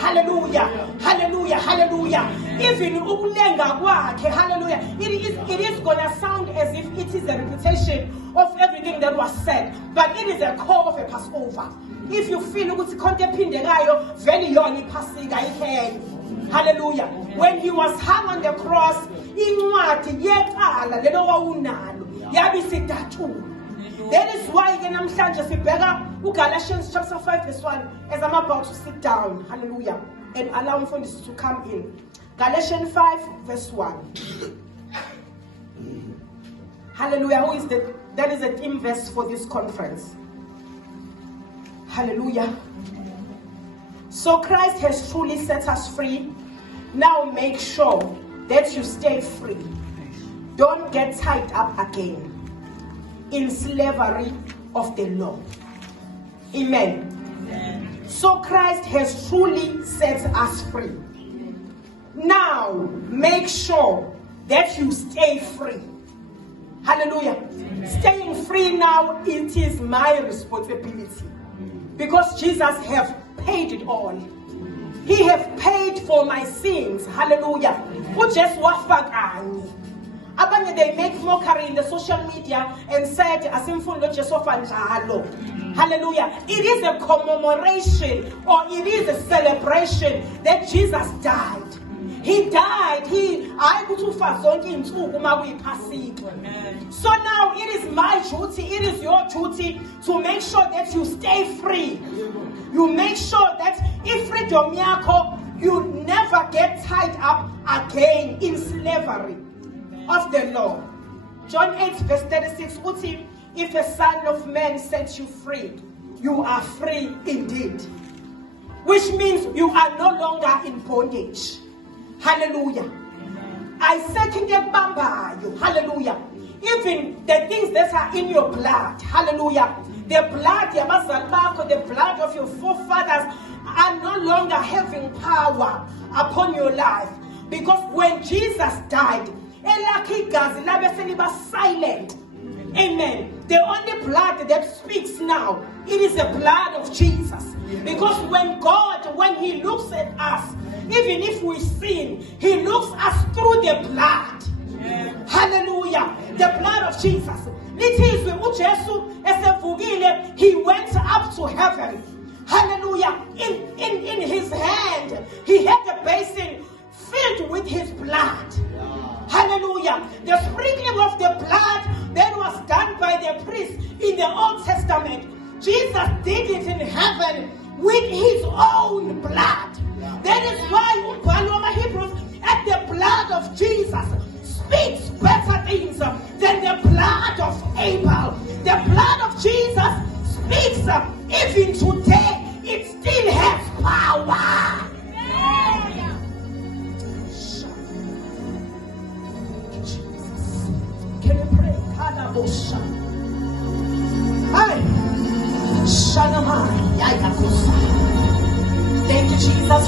hallelujah, hallelujah, hallelujah. Even ukulenga kwakhe, hallelujah. It is gonna sound as if it is a repetition of everything that was said, but it is a core of a Passover. If you feel ukuthi konke ephindekayo vele yona iphasika ikhona. Hallelujah. When he was hung on the cross, incwadi yeqala lelo wawunalo yabe sidathu. That is why namhlanje sibheka uGalatians chapter 5 verse 1 as I'm about to sit down. Hallelujah. And allow umfundisi to come in. Galatians 5 verse 1. Hallelujah. That is a theme verse for this conference. Hallelujah. So Christ has truly set us free. Now make sure that you stay free. Don't get tied up again in slavery of the law. Amen. Amen. So Christ has truly set us free. Now make sure that you stay free. Hallelujah. Amen. Staying free now, it is my responsibility. Because Jesus have paid it all. He have paid for my sins. Hallelujah. Who just wafakani. Abanye, they make mockery in the social media and said, Asimfundo Jesofa njalo. Hallelujah. It is a commemoration or it is a celebration that Jesus died. He died. So now it is my duty, it is your duty to make sure that you stay free. You make sure that if freedom yako, you never get tied up again in slavery of the law. John 8 verse 36, uthi, if the Son of Man sets you free, you are free indeed. Which means you are no longer in bondage. Hallelujah. I second you. Hallelujah. Even the things that are in your blood. Hallelujah. The blood, the blood of your forefathers are no longer having power upon your life. Because when Jesus died, silent. Amen. The only blood that speaks now, it is the blood of Jesus. Because when God, when He looks at us, even if we sin, He looks us through the blood. Hallelujah. The blood of Jesus. He went up to heaven. Hallelujah. In his hand, He had a basin filled with His blood. Hallelujah. The sprinkling of the blood that was done by the priest in the Old Testament, Jesus did it in heaven with His own blood. That is why Hebrews, at the blood of Jesus speaks better things than the blood of Abel. The blood of Jesus speaks even today. It still has power. Can you pray? Thank you, Jesus.